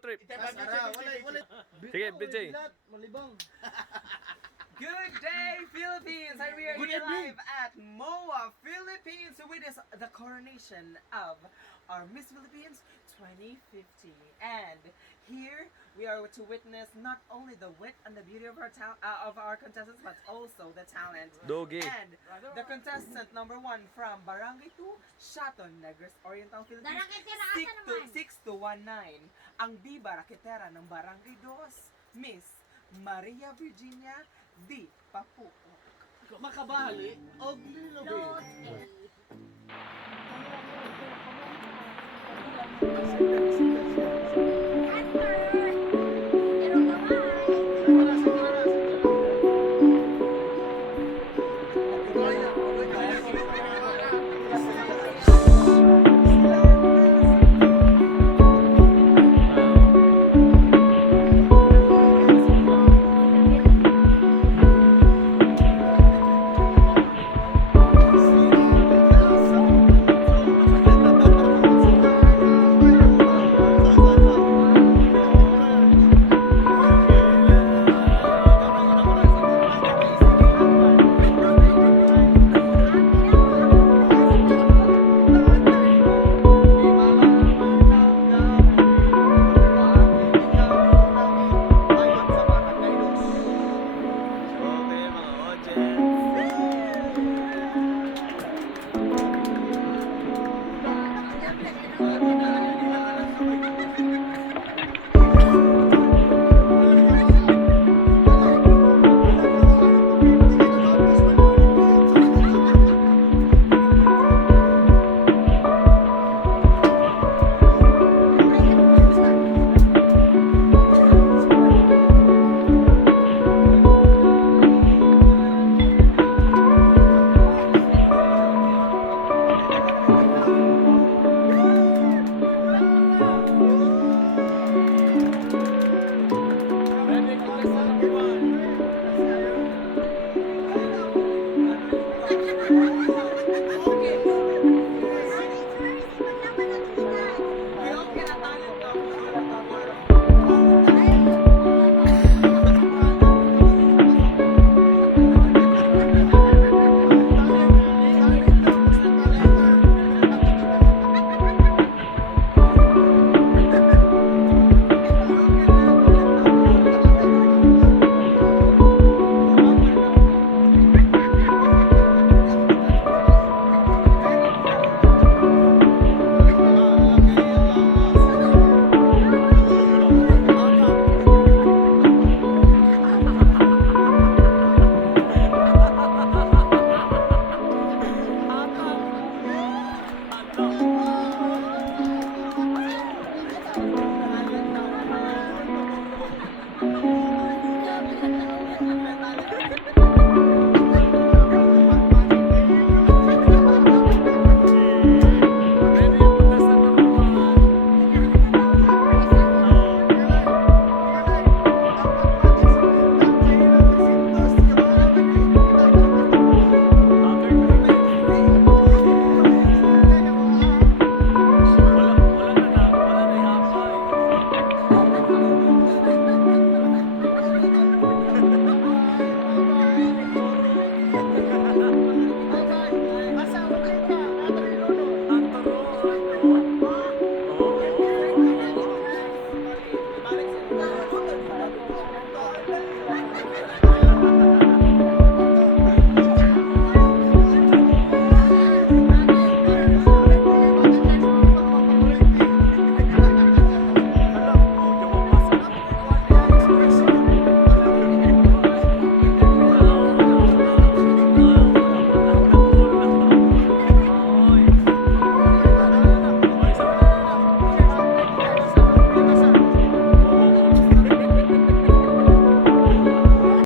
trip. Sige, BJ. Good day, Philippines! And we are here live at MOA, Philippines, to witness the coronation of our Miss Philippines 2050. And here we are to witness not only the wit and the beauty of our contestants, but also the talent. Dogi. And the contestant number 1 from Barangay 2, Shaton, Negros Oriental, Philippines, 6219. Ang Diba Raketera ng Barangay 2, Miss Maria Virginia Di Papu. Makabali og Lord,